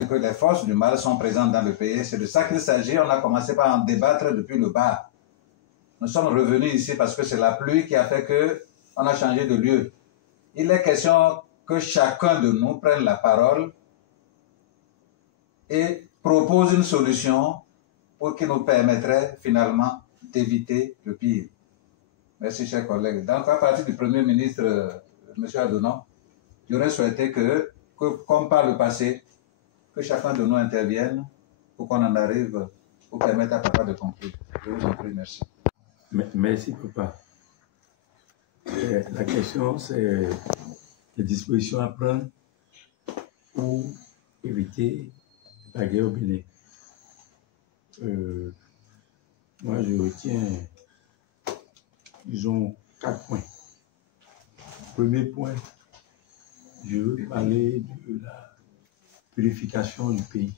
que les forces du mal sont présentes dans le pays. C'est de ça qu'il s'agit. On a commencé par en débattre depuis le bas. Nous sommes revenus ici parce que c'est la pluie qui a fait qu'on a changé de lieu. Il est question que chacun de nous prenne la parole et propose une solution pour qui nous permettrait finalement d'éviter le pire. Merci, chers collègues. Donc, à partir du Premier ministre, M. Adonon, j'aurais souhaité que, comme par le passé, que chacun de nous intervienne pour qu'on en arrive, pour permettre à papa de conclure. Je vous en prie, merci. Merci, papa. La question, c'est les dispositions à prendre pour éviter la guerre au Bénin. Moi, je retiens, disons, 4 points. Premier point, je veux parler de la purification du pays.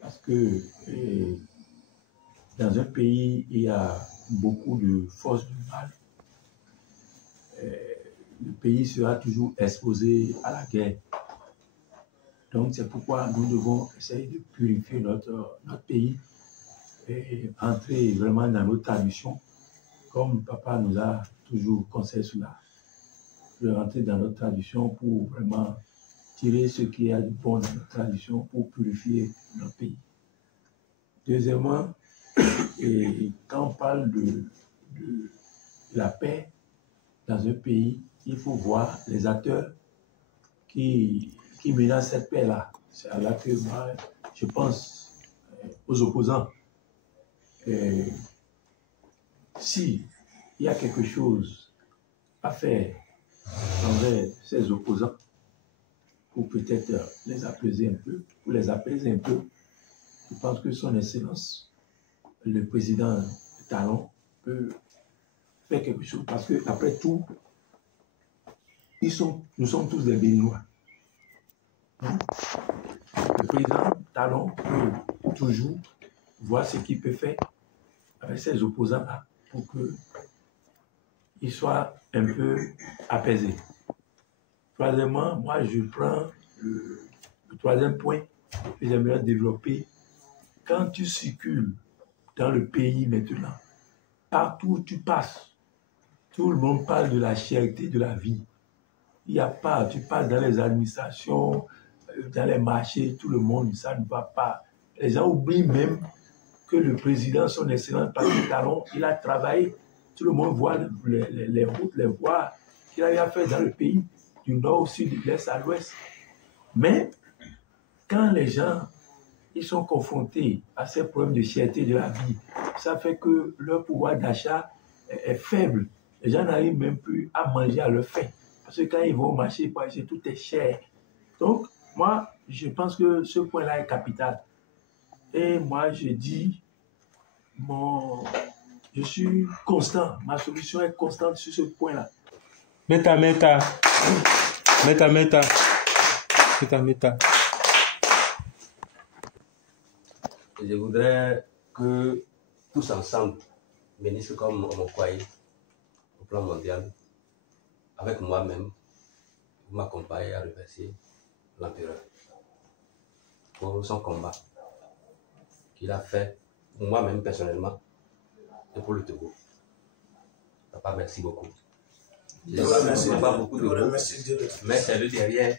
Parce que dans un pays, il y a beaucoup de forces du mal. Le pays sera toujours exposé à la guerre. Donc, c'est pourquoi nous devons essayer de purifier notre pays et entrer vraiment dans nos traditions, comme papa nous a toujours conseillé cela, de rentrer dans notre tradition pour vraiment tirer ce qu'il y a de bon dans notre tradition pour purifier notre pays. Deuxièmement, quand on parle de la paix dans un pays, il faut voir les acteurs qui menacent cette paix-là. C'est à là que moi, je pense aux opposants. Si il y a quelque chose à faire envers ces opposants, pour peut-être les apaiser un peu, pour les apaiser un peu, je pense que son Excellence, le président Talon, peut faire quelque chose. Parce que après tout, nous sommes tous des Béninois. Le président Talon peut toujours voir ce qu'il peut faire avec ses opposants-là pour qu'il soit un peu apaisé. Troisièmement, moi je prends le troisième point que j'aimerais développer. Quand tu circules dans le pays maintenant, partout où tu passes, tout le monde parle de la cherté de la vie. Il n'y a pas, tu passes dans les administrations, dans les marchés, tout le monde, ça ne va pas. Les gens oublient même que le président, son excellence Patrick Talon, il a travaillé. Tout le monde voit les routes, les voies qu'il a fait dans le pays, du nord au sud, de l'est à l'ouest. Mais quand les gens ils sont confrontés à ces problèmes de cherté de la vie, ça fait que leur pouvoir d'achat est faible. Les gens n'arrivent même plus à manger à leur faim. Parce que quand ils vont au marché, tout est cher. Donc, moi, je pense que ce point-là est capital. Et moi, je dis, je suis constant. Ma solution est constante sur ce point-là. Meta. Je voudrais que tous ensemble, ministres comme Omokwaï, au plan mondial, avec moi-même, vous m'accompagnez à remercier l'empereur pour son combat qu'il a fait pour moi-même personnellement et pour le Togo. Papa, merci beaucoup. Je ne sais pas beaucoup de mots, mais c'est le derrière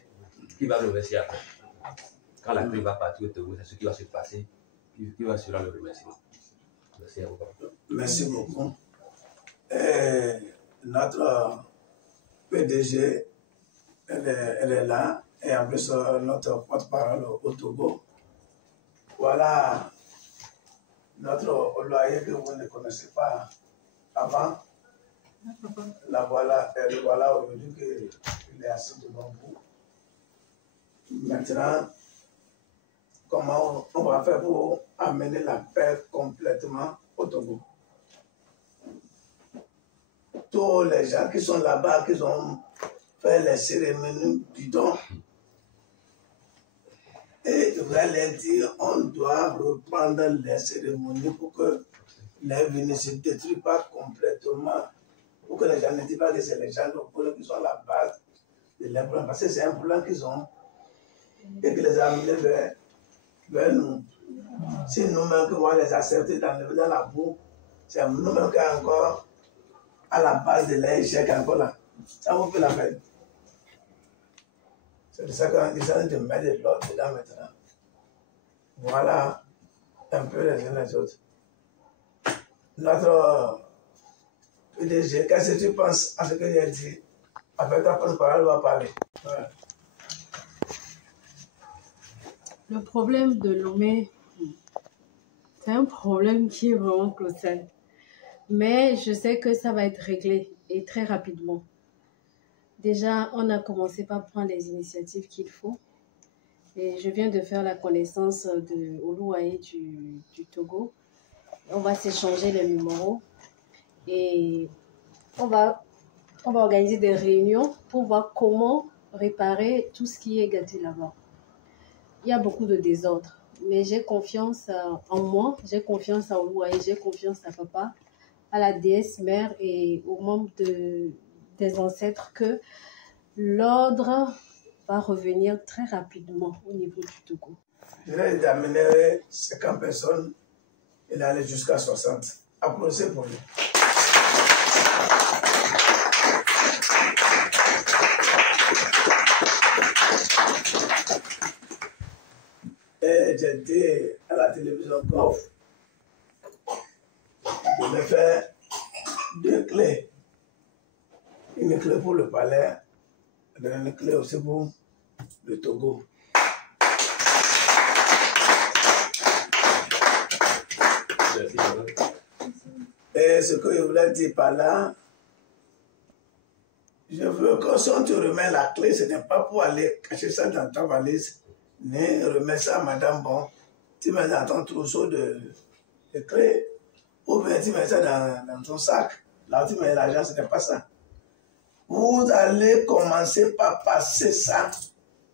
qui va le remercier après. Quand la pluie va partir au Togo, c'est ce qui va se passer, qui va assurer le remerciement. Merci à vous. Merci beaucoup. Notre PDG, elle est là, et en plus notre porte-parole au Togo. Voilà notre loyer que vous ne connaissez pas avant. La voilà, le voilà aujourd'hui qu'il est assis devant vous. Maintenant, comment on va faire pour amener la paix complètement au Togo? Tous les gens qui sont là-bas, qui ont fait les cérémonies du don, et je voudrais leur dire, on doit reprendre les cérémonies pour que les villes ne se détruisent pas complètement, pour que les gens ne disent pas que c'est les gens qui sont la base de leurs problèmes, parce que c'est un problème qu'ils ont. et qui les a amenés vers nous. C'est nous-mêmes qui vont les accepter dans la boue. C'est nous-mêmes qui sommes encore à la base de l'échec encore là. Ça vous fait la peine. C'est de ça qu'on essaie de mettre de l'ordre dedans maintenant. Voilà un peu les uns les autres. Notre PDG, qu'est-ce que tu penses à ce que j'ai dit? Avec ta porte-parole, on va parler. Ouais. Le problème de Lomé, c'est un problème qui est vraiment colossal. Mais je sais que ça va être réglé et très rapidement. Déjà, on a commencé par prendre les initiatives qu'il faut. Et je viens de faire la connaissance de Oluwaye du Togo. On va s'échanger les numéros et on va organiser des réunions pour voir comment réparer tout ce qui est gâté là-bas. Il y a beaucoup de désordre, mais j'ai confiance en moi, j'ai confiance à Oluwaye, j'ai confiance à papa, à la déesse mère et aux membres des ancêtres que l'ordre va revenir très rapidement au niveau du Togo. Je vais amener 50 personnes et d'aller jusqu'à 60. Applaudissez pour lui. Et j'ai dit à la télévision Golf, je vais faire 2 clés. Une clé pour le palais, et une clé aussi pour le Togo. Et ce que je voulais dire par là, je veux que si on te remet la clé, ce n'est pas pour aller cacher ça dans ta valise, ni remettre ça à madame, bon, tu mets dans ton trousseau de clés, ou bien tu mets ça dans ton sac, là où tu mets l'argent, ce n'est pas ça. Vous allez commencer par passer ça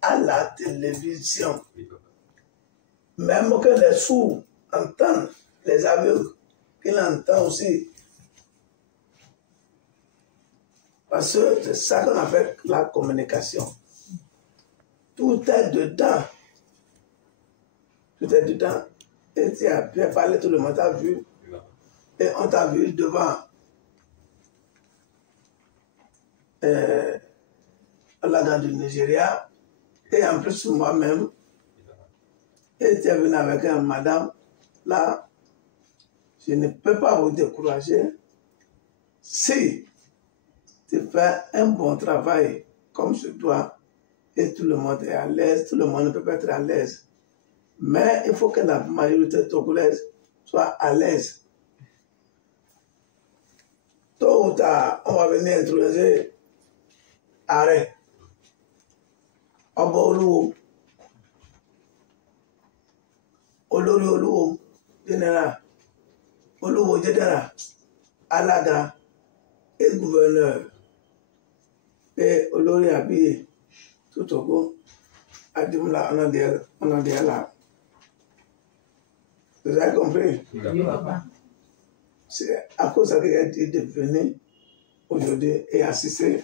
à la télévision. Même que les sourds entendent, les aveugles, qu'ils entendent aussi. Parce que c'est ça qu'on appelle la communication. Tout est dedans. Tout est dedans. Et tu as bien parlé, tout le monde t'a vu. Et on t'a vu devant là-dedans du Nigeria. Et en plus, moi-même. Et tu es venu avec un madame. Là, je ne peux pas vous décourager. Si tu fais un bon travail comme je dois, et tout le monde est à l'aise, tout le monde ne peut pas être à l'aise. Mais il faut que la majorité togolaise soit à l'aise. Tôt ou tard, on va venir introduire arrêt. Obolu, Olori Oluwo, général, Oluwo général, Alaga, et gouverneur, et Olori habillé, tout au bout, à Dimla, on en dit là. Vous avez compris? Oui, papa. C'est à cause de ça qu'il a dit de venir aujourd'hui et assister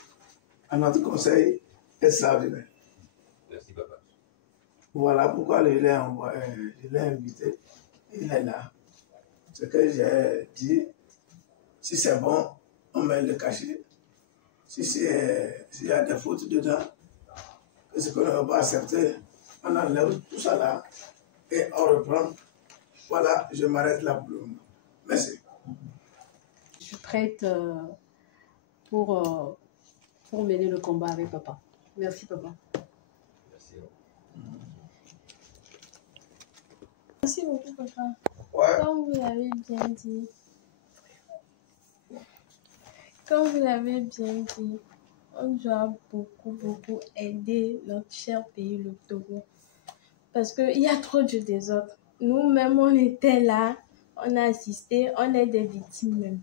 à notre conseil extraordinaire. Merci, papa. Voilà pourquoi je l'ai invité. Il est là. Ce que j'ai dit, si c'est bon, on met le cachet. S'il y a des fautes dedans, que ce qu'on ne va pas accepter, on enlève tout ça là et on reprend. Voilà, je m'arrête là pour le moment. Merci. Je suis prête pour mener le combat avec papa. Merci, papa. Merci. Merci beaucoup, papa. Ouais. Comme vous l'avez bien dit, on doit beaucoup aider notre cher pays, le Togo. Parce qu'il y a trop de désordre. Nous-mêmes, on était là, on a assisté, on est des victimes même.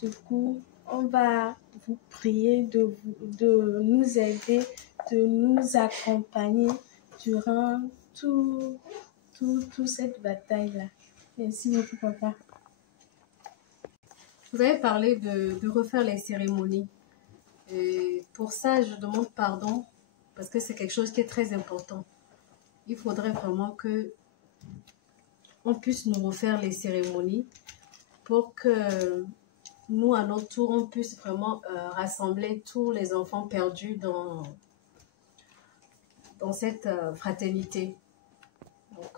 Du coup, on va vous prier de nous aider, de nous accompagner durant toute cette bataille-là. Merci beaucoup, papa. Vous avez parlé de refaire les cérémonies. Et pour ça, je demande pardon parce que c'est quelque chose qui est très important. il faudrait vraiment que on puisse nous refaire les cérémonies pour que nous, à notre tour, on puisse vraiment rassembler tous les enfants perdus dans cette fraternité. Donc,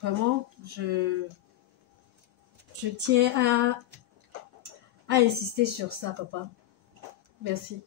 vraiment, je tiens à insister sur ça, papa. Merci.